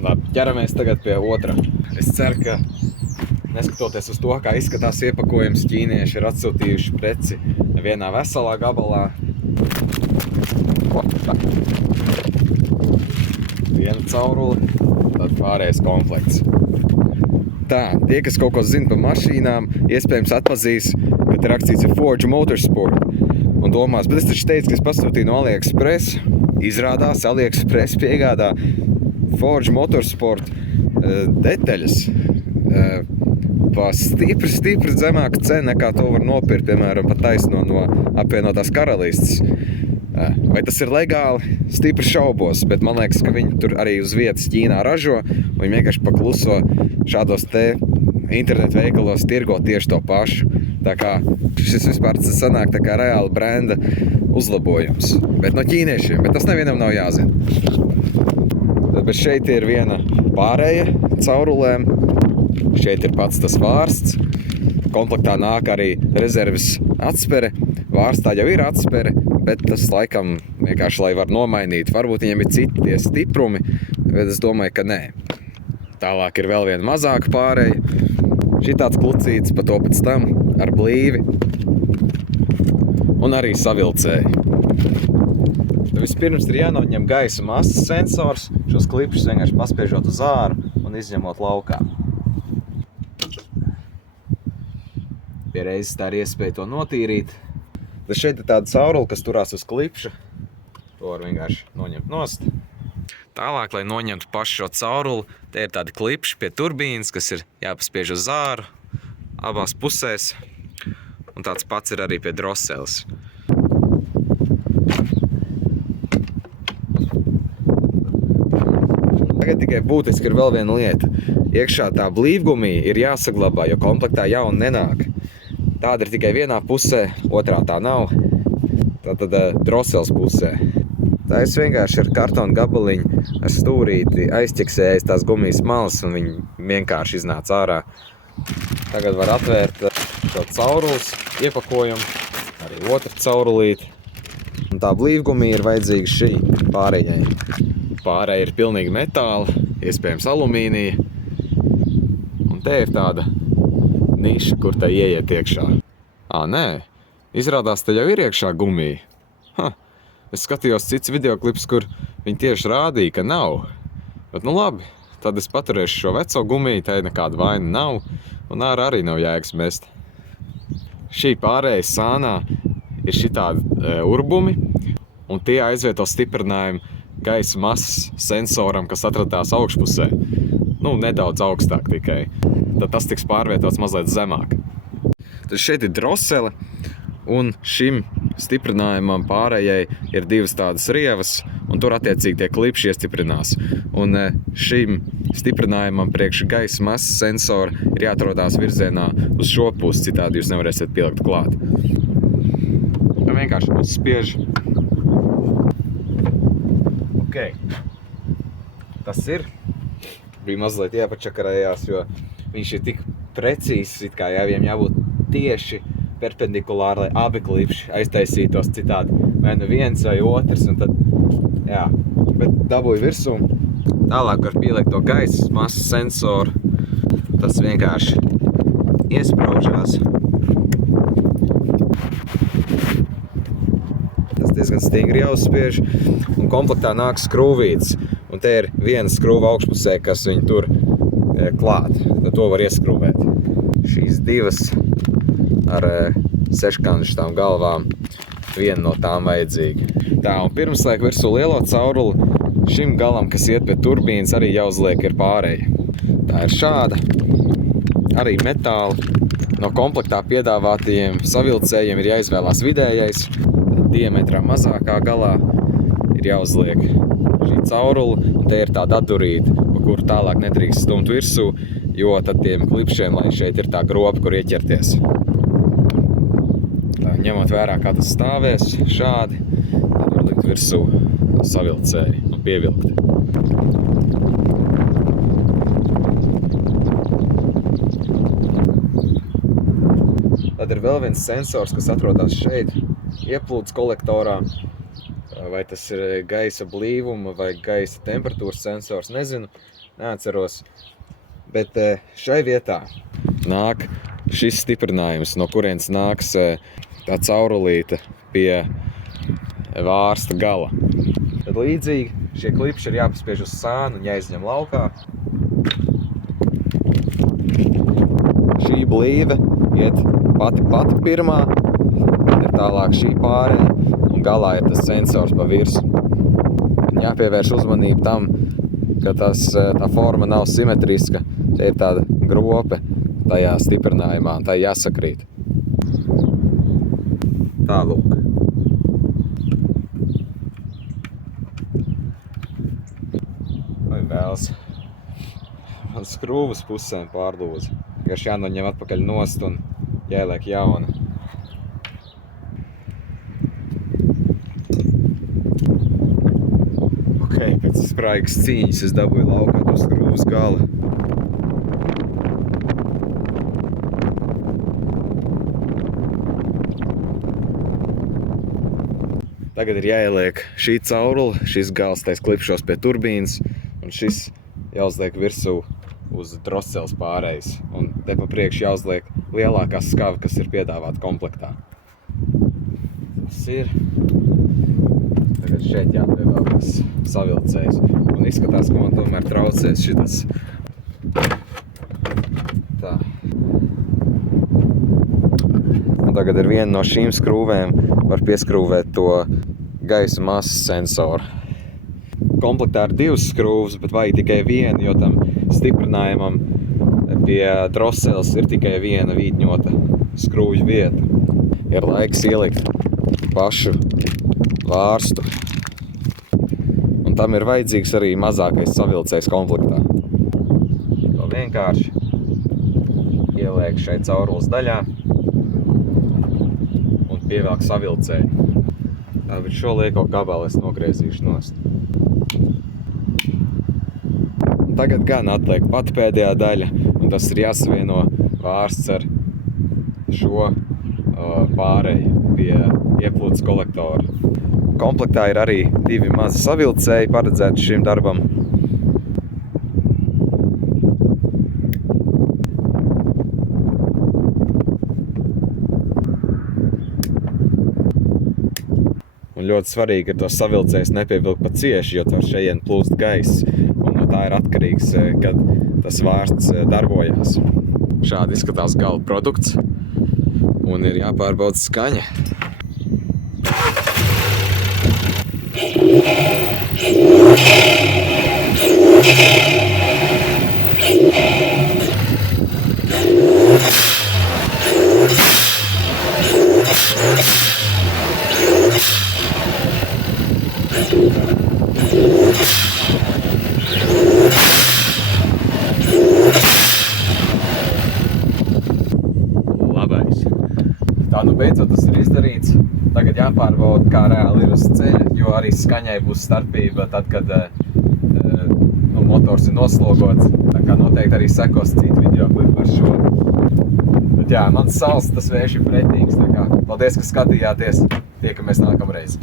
Labi, ķeramies tagad pie otra. Es ceru, ka neskatoties uz to, kā izskatās iepakojums, ķīnieši ir atsūtījuši preci vienā veselā gabalā. Viena cauruli, tad pārējais komplekts. Tā, tie, kas kaut ko zina par mašīnām, iespējams atpazīs, ka te rakstīts ir Forge Motorsport. Un domās, bet es taču teicu, ka es pasūtīju no AliExpress. Izrādās, AliExpress piegādā Forge Motorsport detaļas pa stipri zemāka cena, nekā to var nopirkt, piemēram, pat taisno no apvienotās karalistes. Vai tas ir legāli? Stipri šaubos, bet man liekas, ka viņi tur arī uz vietas Ķīnā ražo, un viņi vienkārši pakluso šādos te internetu veikalos tirgo tieši to pašu. Tā kā šis vispār sanāk tā kā reāli brenda uzlabojums. Bet no ķīniešiem, bet tas nevienam nav jāzina. Bet šeit ir viena pārēja caurulēm. Šeit ir pats tas vārsts. Komplektā nāk arī rezerves atspere. Vārstā jau ir atspere, bet tas laikam vienkārši, lai var nomainīt. Varbūt viņam ir citi tie stiprumi, bet es domāju, ka nē. Tālāk ir vēl viena mazāka pārēja. Šitāds klucīts, pa to pēc tam ar blīvi. Un arī savilcēji. Vispirms ir jānoņem gaisa masas sensors. Šos klipšus vienkārši paspiežot uz āru un izņemot laukā. Pie reizes tā ir iespēja to notīrīt. Tad šeit ir tāda caurule, kas turās uz klipša. To var vienkārši noņemt nost. Tālāk, lai noņemtu pašu šo cauruli, te ir tādi klipši pie turbīnas, kas ir jāpaspiež uz āru abās pusēs. Un tāds pats ir arī pie droseles. Tagad tikai būtiski ir vēl viena lieta. Iekšā tā blīvgumija ir jāsaglabā, jo komplektā jauna nenāk. Tāda ir tikai vienā pusē, otrā tā nav. Tātad droseles pusē. Tā es vienkārši ar kartona gabaliņu ar stūrīti aizķeksēju tās gumijas malas un viņi vienkārši iznāca ārā. Tagad var atvērt šo caurules iepakojumu, arī otru caurulīti. Un tā blīvgumija ir vajadzīga šī pārējai. Pārēja ir pilnīgi metāla, iespējams alumīnija. Un te ir tāda niša, kur te ieiet iekšā. Nē, izrādās te jau ir iekšā gumija. Es skatījos cits videoklips, kur viņi tieši rādīja, ka nav. Bet nu labi, tad es paturēšu šo veco gumiju, tai nekāda vaina nav. Un ārā arī nav jēgas mest. Šī pārēja sānā ir šitādi urbumi, un tie aizvieto stiprinājumu gaisa masas sensoram, kas atradās augšpusē. Nu, nedaudz augstāk tikai. Tad tas tiks pārvietots mazliet zemāk. Tad šeit ir drosele, un šim stiprinājumam pārējai ir divas tādas rievas, un tur attiecīgi tie klipši iestiprinās. Un šim stiprinājumam priekš gaisa masas sensora ir jāatrodās virzienā uz šo pusi, citādi jūs nevarēsiet pielikt klāt. Un vienkārši uzspiež. Ok. Tas ir. Bija mazliet jāpačakarējās, jo viņš ir tik precīzs, it kā viņam jābūt tieši perpendikulāri, lai abi klipši aiztaisītos citādi. Vai nu viens vai otrs, un tad, jā, bet dabūju virsū. Tālāk var pielikt to gaisa masas sensoru. Tas vienkārši iespraužās. Tas diezgan stingri jāuzspiež, un komplektā nāk skrūvītes. Un te ir viena skrūva augšpusē, kas viņu tur klāt. Tad to var ieskrūvēt. Šīs divas ar seškanšām galvām, viena no tām vajadzīga. Tā, un pirms liek virsū lielo cauruli, šim galam, kas iet pie turbīnas, arī jāuzliek ir pārēja. Tā ir šāda, arī metāla. No komplektā piedāvātajiem savilcējiem ir jāizvēlās vidējais. Diametrā mazākā galā ir jāuzliek šī caurule, un te ir tāda atdurīta, pa kuru tālāk nedrīkst stumt virsū, jo tad tiem klipšiem, lai šeit ir tā gropa, kur ieķerties. Tā, ņemot vērā, kā tas stāvēs, šādi, tad var likt virsū savilcēju un pievilkt. Tad ir vēl viens sensors, kas atrodas šeit, ieplūdes kolektorā. Vai tas ir gaisa blīvuma vai gaisa temperatūras sensors, nezinu. neatceros. Bet šai vietā nāk šis stiprinājums, no kurienes nāks tā caurulīte pie vārsta gala. Tad līdzīgi šie klipši ir jāpaspiež uz sānu un jāizņem laukā. Šī blīve iet pati pirmā, tad ir tālāk šī pārēja un galā ir tas sensors pa virsu. Jāpievērš uzmanību tam, ka tā forma nav simetriska, te ir tāda grope tajā stiprinājumā, un tā jāsakrīt. Tā lūk. Vai vēlas. Man skrūvas pusēm pārlūza. Vienkārši jānoņem atpakaļ nost un jāieliek jauna. Pēc spraigas cīņas es dabūju laukā to skrūvas gala. Tagad ir jāieliek šī caurula, šis gals tais klipšos pie turbīnas, un šis jāuzliek virsū uz drosceles pārējas. Un te pa priekšu jāuzliek lielākā skava, kas ir piedāvāta komplektā. Tas ir. Tagad šeit jāpievēl tas savilcējs. Un izskatās, ka man tomēr traucēs šitas. Tā. Un tagad ar vienu no šīm skrūvēm var pieskrūvēt to gaisa masas sensoru. Komplektā ir 2 skrūvas, bet vajag tikai vienu, jo tam stiprinājumam pie droseles ir tikai viena vītņota skrūvju vieta. Ir laiks ielikt pašu vārstu. Un tam ir vajadzīgs arī mazākais savilcējs komplektā. To vienkārši ieliek šeit caurules daļā un pievelk savilcēju. Tā, bet šo lieko gabalu es nogriezīšu nost. Un tagad gan atliek pati pēdējā daļa, un tas ir jāsavieno vārsts ar šo pāreju pie ieplūdes kolektora. Komplektā ir arī 2 mazi savilcēji paredzēti šim darbam. Un ļoti svarīgi ir tos savilcējus nepievilkt pa cieši, jo ar šejien plūst gaiss. Un no tā ir atkarīgs, kad tas vārsts darbojās. Šādi izskatās gala produkts. Un ir jāpārbauda skaņa. Labais. Tā nu beidzot tas ir izdarīts. Tagad jāpārbauda, kā reāli ir uz ceļa, jo arī skaņai būs starpība tad, kad motors ir noslogots. Tā kā noteikti arī sekos citu video klipu par šo. Bet jā, mans sals, tas vējš ir pretīgs. Tā kā paldies, ka skatījāties. Tiekamies nākamreiz.